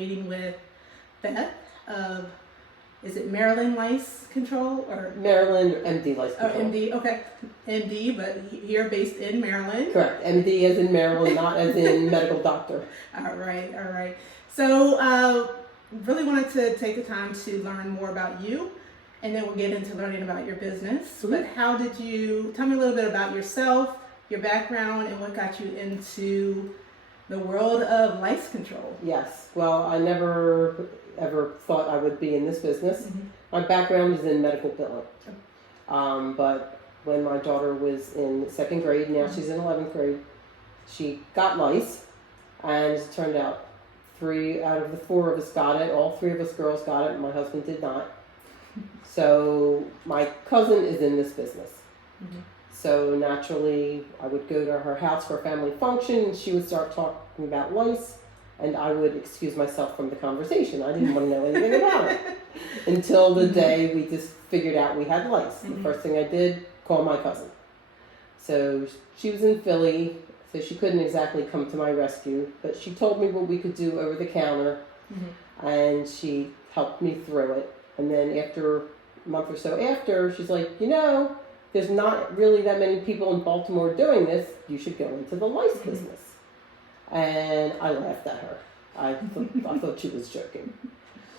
meeting with Beth of, is it Maryland Lice Control or? Maryland MD Lice Control. Oh, MD, okay. MD, but you're based in Maryland. Correct. MD as in Maryland, not as in medical doctor. All right. So, really wanted to take the time to learn more about you, and then we'll get into learning about your business. Mm-hmm. But how did you, tell me a little bit about yourself, your background, and what got you into the world of lice control? Yes. Well, I never ever thought I would be in this business. Mm-hmm. My background is in medical billing. But when my daughter was in 2nd grade, now she's in 11th grade, she got lice, and it turned out 3 out of the 4 of us got it. All 3 of us girls got it, and my husband did not. So my cousin is in this business. Mm-hmm. So naturally, I would go to her house for a family function, and she would start talking about lice, and I would excuse myself from the conversation. I didn't want to know anything about it until the day we just figured out we had lice. Mm-hmm. The first thing I did, call my cousin. So she was in Philly, so she couldn't exactly come to my rescue, but she told me what we could do over the counter, Mm-hmm. and she helped me through it. And then after a month or so after, she's like, you know, there's not really that many people in Baltimore doing this. You should go into the lice Mm-hmm. business. And I laughed at her. I thought she was joking.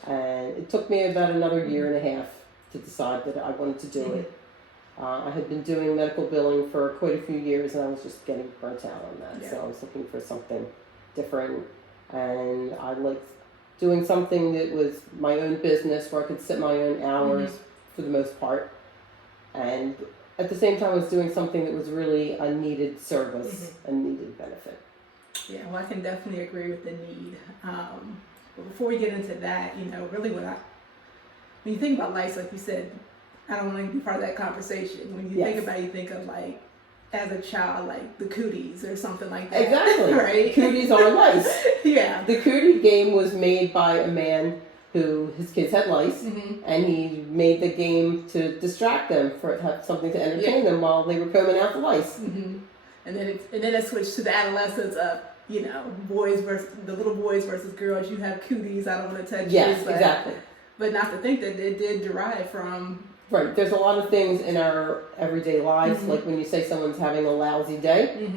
And it took me about another year and a half to decide that I wanted to do it. I had been doing medical billing for quite a few years, and I was just getting burnt out on that. Yeah. So I was looking for something different. And I liked doing something that was my own business where I could set my own hours for the most part. And at the same time, I was doing something that was really a needed service, a needed benefit. Yeah, well, I can definitely agree with the need. But before we get into that, you know, really when you think about lice, like you said, I don't want to be part of that conversation. When you think about it, you think of like, as a child, like the cooties or something like that. Exactly. Right? Cooties are lice. Yeah. The cootie game was made by a man who, his kids had lice, and he made the game to distract them, for it to have something to entertain them while they were combing out the lice. Mm-hmm. And then it switched to the adolescence of, you know, the little boys versus girls. You have cooties, I don't want to touch you. Yes, exactly. But not to think that it did derive from... Right, there's a lot of things in our everyday lives, like when you say someone's having a lousy day,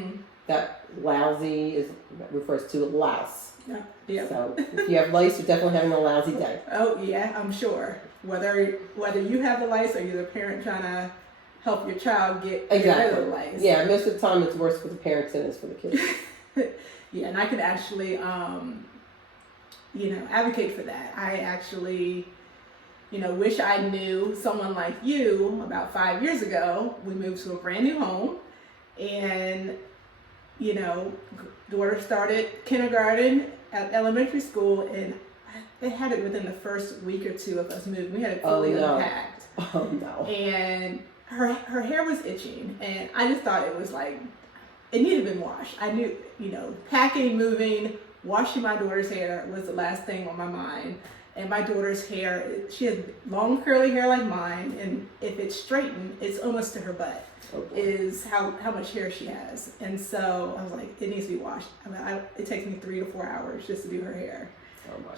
that lousy refers to louse. Yeah. So if you have lice, you're definitely having a lousy day. Oh yeah, I'm sure. Whether you have the lice or you're the parent trying to help your child get rid of the lice. Yeah, most of the time it's worse for the parents than it is for the kids. Yeah, and I could actually, advocate for that. I actually, wish I knew someone like you. About 5 years ago, we moved to a brand new home, and daughter started kindergarten at elementary school, and they had it within the first week or two of us moving. We had it fully unpacked. Oh no! And her hair was itching, and I just thought it was like it needed to be washed. I knew, packing, moving, washing my daughter's hair was the last thing on my mind. And my daughter's hair, she had long curly hair like mine, and if it's straightened, it's almost to her butt. Is how much hair she has. And so I was like, it needs to be washed. I mean, it takes me 3 to 4 hours just to do her hair,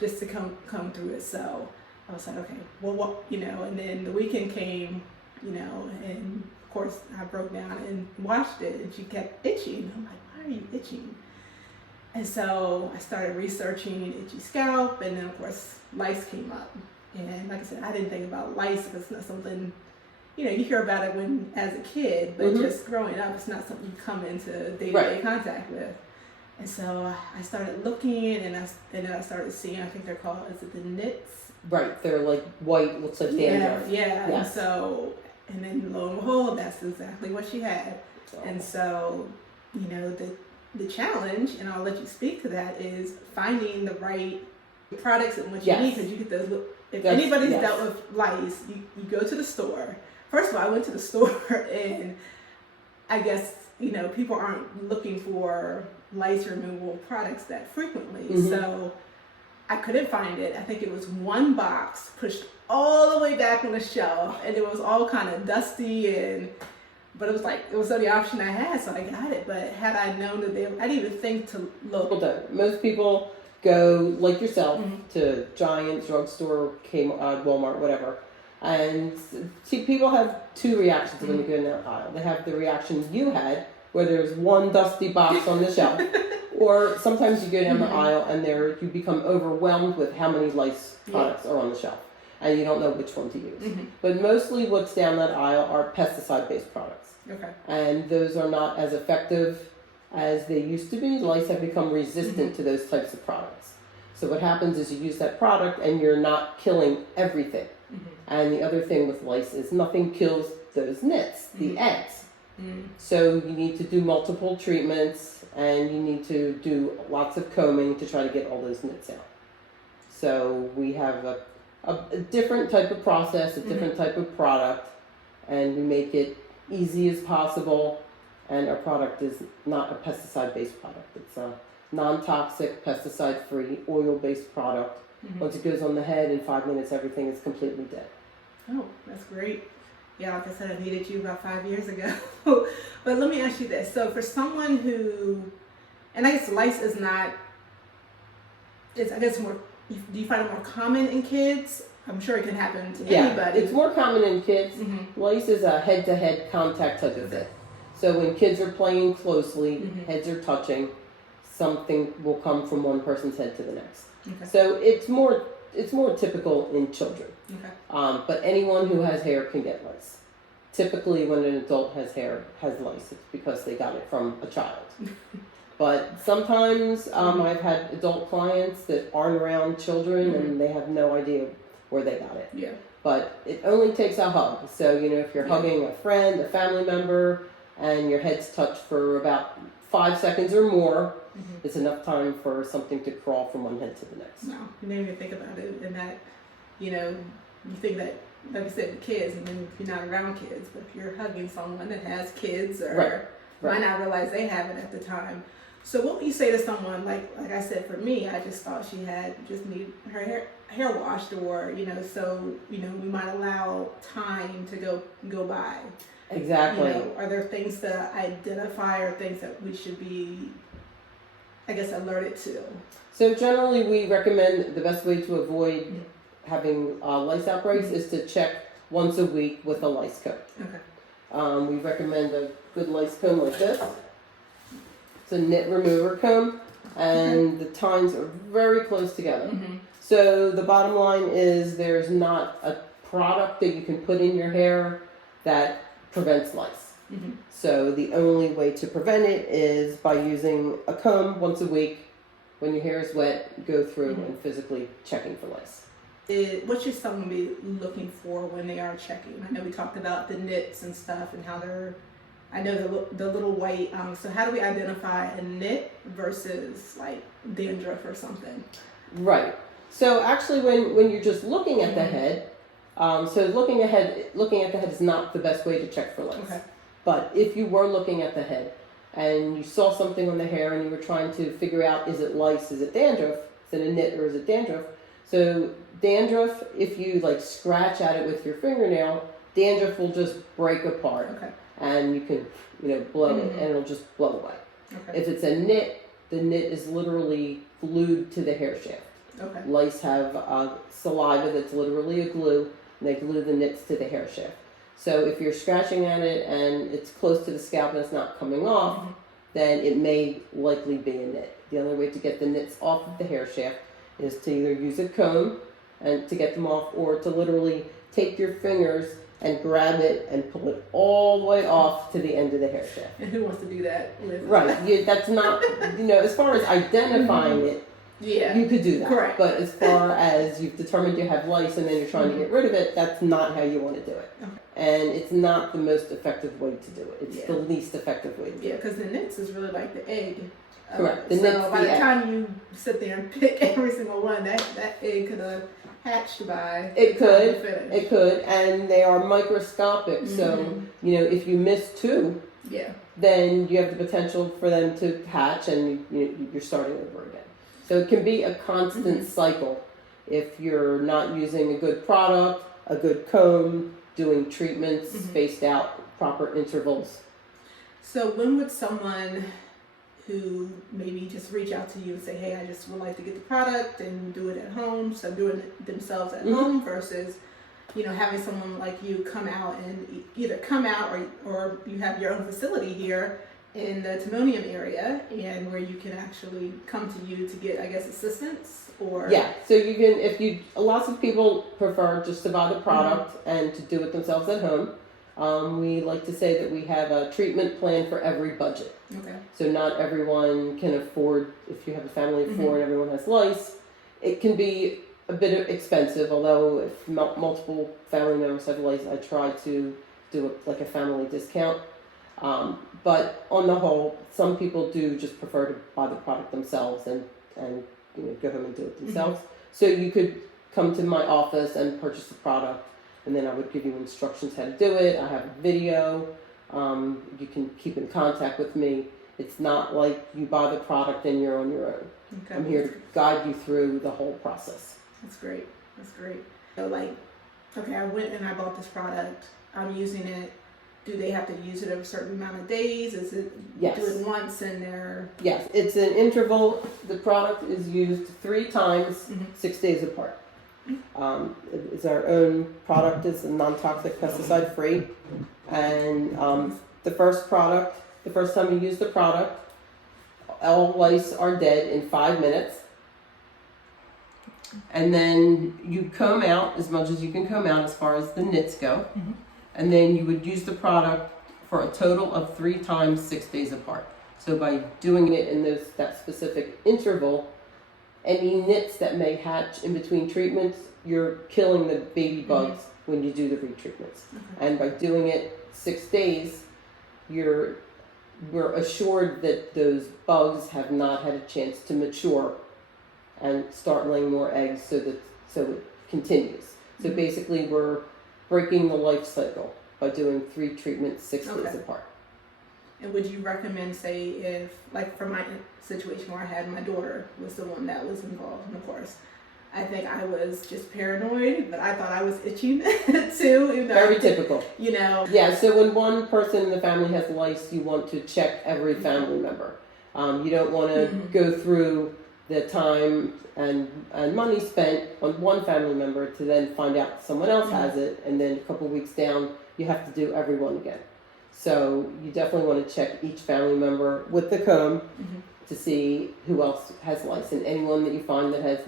just to come through it. So I was like, okay, well, and then the weekend came, and of course I broke down and washed it, and she kept itching. I'm like, why are you itching? And so I started researching itchy scalp, and then of course lice came up. And like I said, I didn't think about lice because it's not something, you hear about it as a kid, but just growing up, it's not something you come into day-to-day contact with. And so I started looking, and then I started seeing, I think they're called, is it the nits? Right, they're like white, looks like dandruff. Yeah. Yes. And then lo and behold, that's exactly what she had. Oh. And so, the challenge, and I'll let you speak to that, is finding the right products and what you need, because you get those. If anybody's dealt with lice, you go to the store. First of all, I went to the store, and I guess people aren't looking for lice removal products that frequently, so I couldn't find it. I think it was one box pushed all the way back on the shelf, and it was all kind of dusty, but it was the only option I had, so I got it. But had I known that I didn't even think to look. People don't. Most people go, like yourself, to Giant, drugstore, Kmart, Walmart, whatever, and see, people have two reactions when you go in that aisle. They have the reaction you had, where there's one dusty box on the shelf, or sometimes you go down the aisle and you become overwhelmed with how many lice products are on the shelf, and you don't know which one to use. But mostly what's down that aisle are pesticide-based products. Okay. And those are not as effective as they used to be. Lice have become resistant to those types of products. So what happens is you use that product and you're not killing everything. And the other thing with lice is nothing kills those nits, the eggs. So you need to do multiple treatments, and you need to do lots of combing to try to get all those nits out. So we have a different type of process, a different type of product, and we make it easy as possible. And our product is not a pesticide-based product. It's a non-toxic, pesticide-free, oil-based product. Once it goes on the head, in 5 minutes, everything is completely dead. Oh, that's great. Yeah, like I said, I needed you about 5 years ago. But let me ask you this. So for someone who, and I guess lice is not, it's, I guess, more, do you find it more common in kids? I'm sure it can happen to anybody. It's more common in kids. Lice is a head-to-head contact type of thing. So when kids are playing closely, heads are touching, something will come from one person's head to the next. So it's more typical in children. But anyone who has hair can get lice. Typically, when an adult has hair, has lice, it's because they got it from a child. But sometimes I've had adult clients that aren't around children and they have no idea where they got it. But it only takes a hug. So, you know, if you're hugging a friend, a family member, and your head's touched for about 5 seconds or more, it's enough time for something to crawl from one head to the next. No, you didn't even think about it, and that, you know, you think that, like I said, kids, and then if you're not around kids, but if you're hugging someone that has kids, or might not realize they have it at the time. So what would you say to someone, like I said, for me, I just thought she just need her hair washed, or, you know, so, you know, we might allow time to go by. Exactly. You know, are there things to identify, or things that we should be, I guess, alerted to? So generally we recommend the best way to avoid having lice outbreaks is to check once a week with a lice comb. We recommend a good lice comb like this. It's a nit remover comb, and the tines are very close together. So the bottom line is there's not a product that you can put in your hair that prevents lice. So the only way to prevent it is by using a comb once a week. When your hair is wet, go through and physically checking for lice. What should someone be looking for when they are checking? I know we talked about the nits and stuff and how they're, I know the little white, so how do we identify a nit versus like dandruff or something? Right. So actually when you're just looking at the head, so looking at the head is not the best way to check for lice. But if you were looking at the head and you saw something on the hair and you were trying to figure out, is it lice, is it dandruff, is it a nit, or is it dandruff? So dandruff, if you like scratch at it with your fingernail, dandruff will just break apart, and you can, you know, blow it and it'll just blow away. If it's a nit, the nit is literally glued to the hair shaft. Lice have saliva that's literally a glue, and they glue the nits to the hair shaft. So if you're scratching at it and it's close to the scalp and it's not coming off, then it may likely be a nit. The only way to get the nits off of the hair shaft is to either use a comb and to get them off, or to literally take your fingers and grab it and pull it all the way off to the end of the hair shaft. And who wants to do that? That's not, you know, as far as identifying it, you could do that. Correct. But as far as you've determined you have lice and then you're trying to get rid of it, that's not how you want to do it. And it's not the most effective way to do it. It's the least effective way to do it. Because the nits is really like the egg. Correct. So by the time you sit there and pick every single one, that egg could have hatched by. It could, and they are microscopic. So, you know, if you miss two, then you have the potential for them to hatch, and you're starting over again. So it can be a constant cycle if you're not using a good product, a good comb, doing treatments spaced out, proper intervals. So when would someone who maybe just reach out to you and say, hey, I just would like to get the product and do it at home, so doing it themselves at home versus, you know, having someone like you come out and either come out or you have your own facility here in the Timonium area and where you can actually come to you to get, I guess, assistance or... Yeah, so you can, if you, lots of people prefer just to buy the product and to do it themselves at home. We like to say that we have a treatment plan for every budget. Okay. So not everyone can afford, if you have a family of four and everyone has lice, it can be a bit expensive, although if multiple family members have lice, I try to do like a family discount. But on the whole, some people do just prefer to buy the product themselves and you know, go home and do it themselves. So you could come to my office and purchase the product, and then I would give you instructions how to do it. I have a video. You can keep in contact with me. It's not like you buy the product and you're on your own. Okay. I'm here to guide you through the whole process. That's great. That's great. So like, okay, I went and I bought this product. I'm using it. Do they have to use it a certain amount of days? Is it Yes. do it once and they're... Yes, it's an interval. The product is used 3 times, 6 days apart. It's our own product. It's a non-toxic, pesticide-free. And the first time you use the product, all lice are dead in 5 minutes. And then you comb out as much as you can comb out as far as the nits go. And then you would use the product for a total of 3 times, 6 days apart. So by doing it in that specific interval, any nits that may hatch in between treatments, you're killing the baby bugs when you do the retreatments. And by doing it 6 days, we're assured that those bugs have not had a chance to mature and start laying more eggs so it continues. So basically we're breaking the life cycle by doing 3 treatments 6 days apart. And would you recommend, say, if, like for my situation where I had my daughter was the one that was involved, and of course, I think I was just paranoid, but I thought I was itching too. Even though Very typical. You know. Yeah, so when one person in the family has lice, you want to check every family member. You don't want to go through the time and money spent on one family member to then find out someone else has it, and then a couple weeks down, you have to do everyone again. So you definitely want to check each family member with the comb to see who else has lice, and anyone that you find that has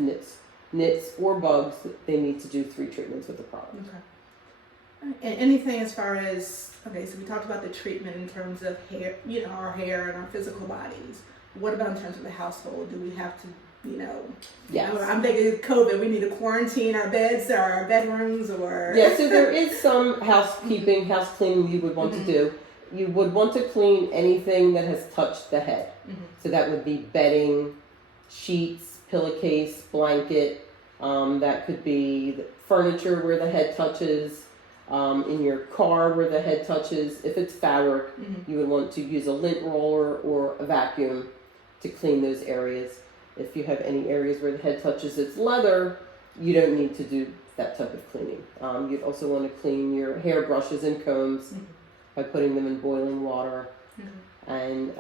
nits or bugs, they need to do 3 treatments with the product. Okay. And anything as far as, okay, so we talked about the treatment in terms of hair, you know, our hair and our physical bodies. What about in terms of the household? Do we have to, you know, Yes. I'm thinking COVID, we need to quarantine our beds or our bedrooms or... Yeah, so there is some housekeeping, house cleaning you would want to do. You would want to clean anything that has touched the head. So that would be bedding, sheets, pillowcase, blanket. That could be the furniture where the head touches, in your car where the head touches. If it's fabric, you would want to use a lint roller or a vacuum to clean those areas. If you have any areas where the head touches its leather, you don't need to do that type of cleaning. You'd also want to clean your hair brushes and combs by putting them in boiling water. And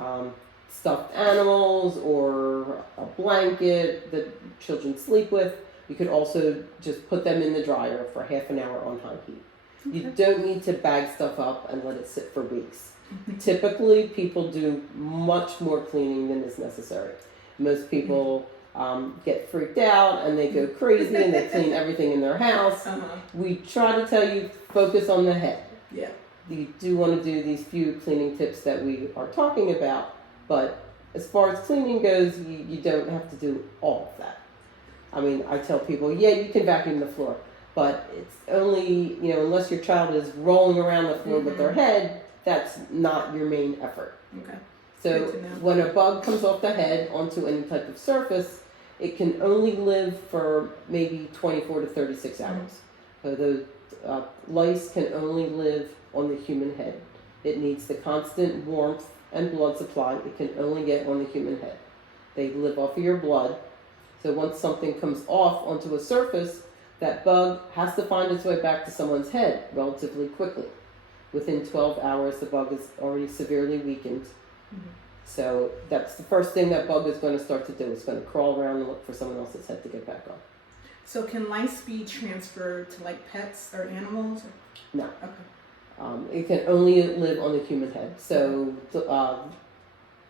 stuffed animals or a blanket that children sleep with, you could also just put them in the dryer for half an hour on high heat. You don't need to bag stuff up and let it sit for weeks. Typically, people do much more cleaning than is necessary. Most people get freaked out and they go crazy and they clean everything in their house. We try to tell you, focus on the head. Yeah. You do want to do these few cleaning tips that we are talking about, but as far as cleaning goes, you don't have to do all of that. I mean, I tell people, yeah, you can vacuum the floor, but it's only, you know, unless your child is rolling around the floor with their head, that's not your main effort. Okay. So when a bug comes off the head onto any type of surface, it can only live for maybe 24 to 36 hours. So the lice can only live on the human head. It needs the constant warmth and blood supply. It can only get on the human head. They live off of your blood. So once something comes off onto a surface, that bug has to find its way back to someone's head relatively quickly. Within 12 hours, the bug is already severely weakened. So that's the first thing that bug is going to start to do. It's going to crawl around and look for someone else's head to get back on. So can lice be transferred to like pets or animals? No. Okay. It can only live on the human head. So the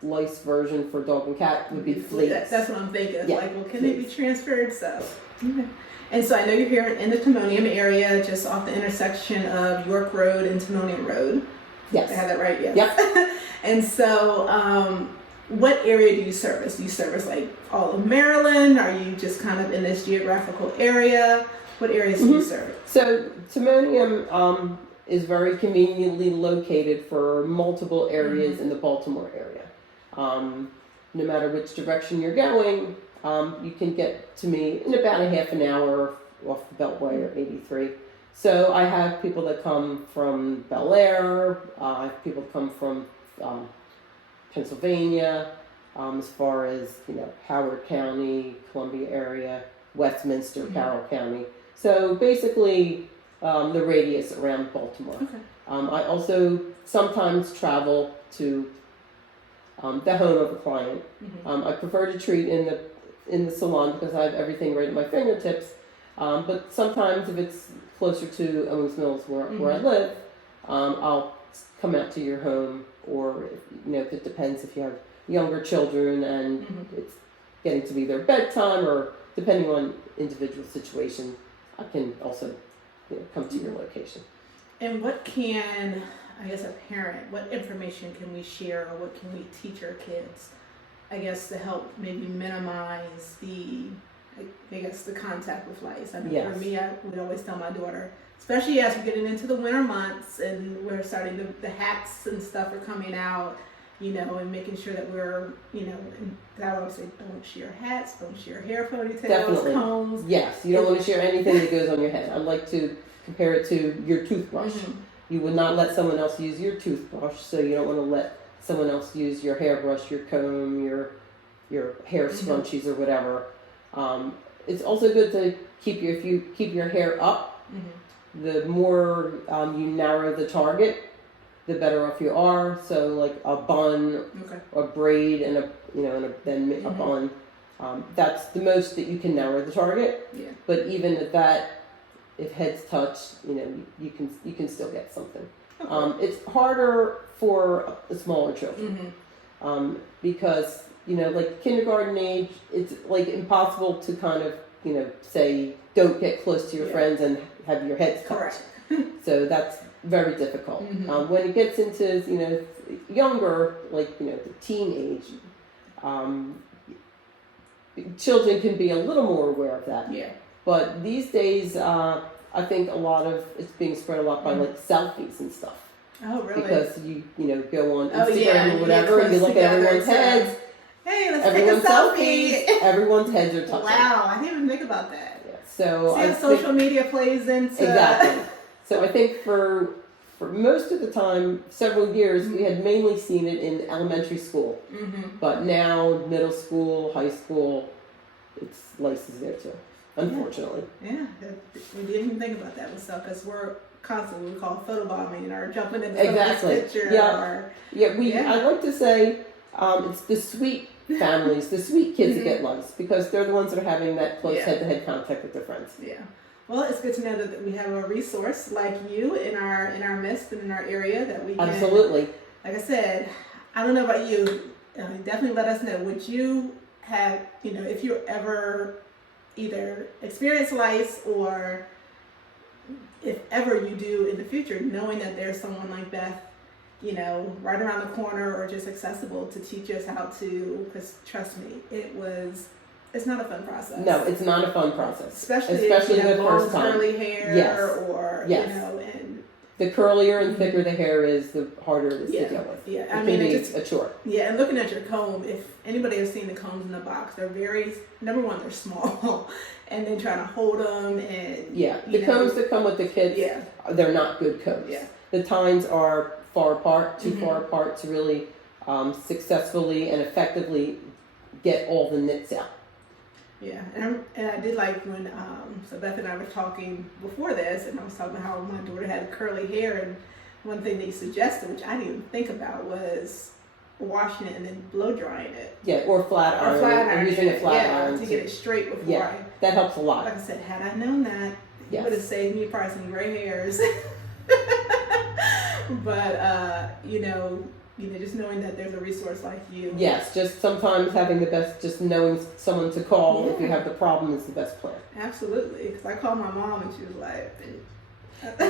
lice version for dog and cat would be fleas. That's what I'm thinking. Yeah, Like, well, can they be transferred? So, okay. And so I know you're here in the Timonium area, just off the intersection of York Road and Timonium Road. Yes. I have that right? Yes. Yep. And so, what area do you service? Do you service like all of Maryland? Are you just kind of in this geographical area? What areas do you serve? So Timonium is very conveniently located for multiple areas in the Baltimore area. No matter which direction you're going, you can get to me in about a half an hour off the Beltway, or maybe 3. So I have people that come from Bel Air. I have people come from Pennsylvania, as far as Howard County, Columbia area, Westminster, Carroll County. So basically, the radius around Baltimore. Okay. I also sometimes travel to the home of a client. I prefer to treat in the salon because I have everything right at my fingertips. But sometimes if it's closer to Owings Mills where I live, I'll come out to your home, or if it depends if you have younger children and it's getting to be their bedtime, or depending on individual situation, I can also come to your location. And what can, I guess, a parent, what information can we share, or what can we teach our kids, I guess, to help maybe minimize the contact with lice? I mean, Yes. for me, I would always tell my daughter, especially as we're getting into the winter months and we're starting the hats and stuff are coming out, and making sure that we're, and I would always say, don't share hats, don't share hair ponytails, Definitely. combs. Yes, you don't want to share anything that goes on your head. I like to compare it to your toothbrush. You would not let someone else use your toothbrush, so you don't want to let someone else use your hairbrush, your comb, your hair scrunchies, or whatever. It's also good to if you keep your hair up. The more you narrow the target, the better off you are. So like a bun, a braid, and then a bun. That's the most that you can narrow the target. Yeah. But even at that, if heads touch, you can still get something. Okay. It's harder for the smaller children because like kindergarten age, it's like impossible to kind of say don't get close to your friends and have your heads touch. Correct. So that's very difficult. When it gets into younger, like the teen age, children can be a little more aware of that. Yeah. But these days, I think a lot of it's being spread a lot by like selfies and stuff. Oh, really? Because you go on Oh, Instagram yeah, or whatever, and you look at everyone's heads. Hey, let's Everyone's take a selfie. selfies. Everyone's heads are touching. Wow, I didn't even think about that. Yeah. So See I how think, social media plays into exactly. So I think for most of the time, several years, we had mainly seen it in elementary school. But now, middle school, high school, it's lice is there too, unfortunately. Yeah, we didn't even think about that with stuff because we're constantly, we call it photobombing or jumping into Exactly. someone's picture. Yeah. I like to say it's the sweet families, the sweet kids that get lice because they're the ones that are having that close head-to-head contact with their friends. Yeah. Well, it's good to know that we have a resource like you in our midst and in our area that we can. Absolutely. Like I said, I don't know about you. Definitely let us know. Would you have, if you ever either experience lice or if ever you do in the future, knowing that there's someone like Beth, right around the corner or just accessible to teach us how to, because trust me, it's not a fun process. No, it's not a fun process. Especially if the first time. Curly hair or, and the curlier and thicker the hair is, the harder it is to deal with. Yeah, it can be a chore. Yeah, and looking at your comb, if anybody has seen the combs in the box, they're number one, they're small, and then trying to hold them and the combs that come with the kits, they're not good combs. Yeah. The tines are far apart, too far apart to really successfully and effectively get all the nits out. Yeah, and I did like when so Beth and I were talking before this, and I was talking about how my daughter had curly hair, and one thing that you suggested, which I didn't even think about, was washing it and then blow drying it. Yeah, or flat iron. Or flat iron. Using a flat iron to get it straight before Yeah, that helps a lot. Like I said, had I known that, it would have saved me probably some gray hairs. But just knowing that there's a resource like you. Yes, just sometimes having just knowing someone to call if you have the problem is the best plan. Absolutely, because I called my mom and she was like,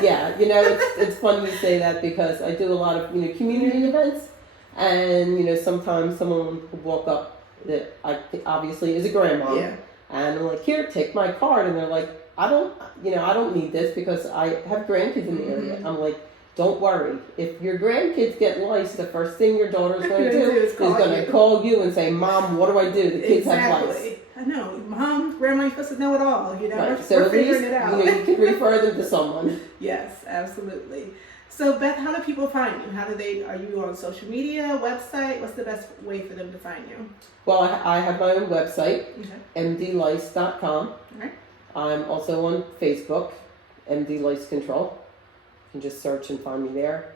yeah, it's funny you say that because I do a lot of community events, and sometimes someone will walk up that obviously is a grandma, and I'm like, here, take my card, and they're like, I don't need this because I have grandkids in the area. I'm like, don't worry. If your grandkids get lice, the first thing your daughter's going to do is going to call you and say, Mom, what do I do? The kids have lice. I know. Mom, Grandma, you're supposed to know it all. Right. So we're figuring it out. You can refer them to someone. Yes, absolutely. So, Beth, how do people find you? Are you on social media, website? What's the best way for them to find you? Well, I have my own website, mdlice.com. Right. I'm also on Facebook, MD Lice Control. You can just search and find me there.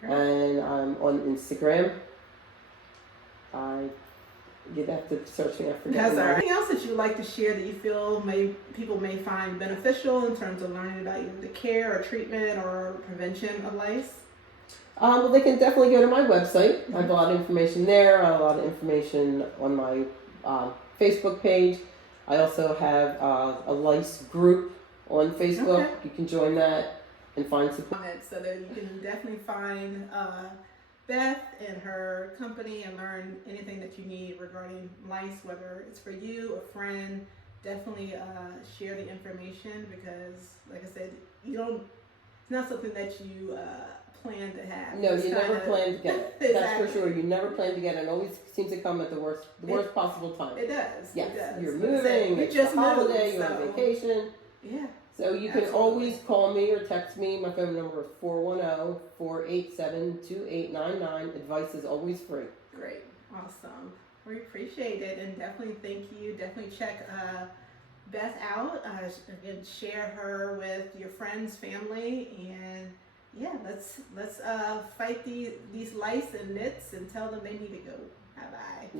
Great. And I'm on Instagram. You'd have to search me. I forget. That's all right. Anything else that you'd like to share that you feel people may find beneficial in terms of learning about either the care or treatment or prevention of lice? Well, they can definitely go to my website. I have a lot of information there. I have a lot of information on my Facebook page. I also have a lice group on Facebook. Okay. You can join that and find support. So that you can definitely find Beth and her company and learn anything that you need regarding lice, whether it's for you, a friend. Definitely share the information because, like I said, it's not something that you plan to have. No, you never plan to get it. Exactly. That's for sure. You never plan to get it. It always seems to come at the worst possible time. It does. Yes. It does. You're moving, it's a holiday, you're on vacation. Yeah. So you can always call me or text me. My phone number is 410-487-2899. Advice is always free. Great. Awesome. We appreciate it and definitely thank you. Definitely check Beth out. Again, share her with your friends, family, and let's fight these lice and nits and tell them they need to go. Bye-bye.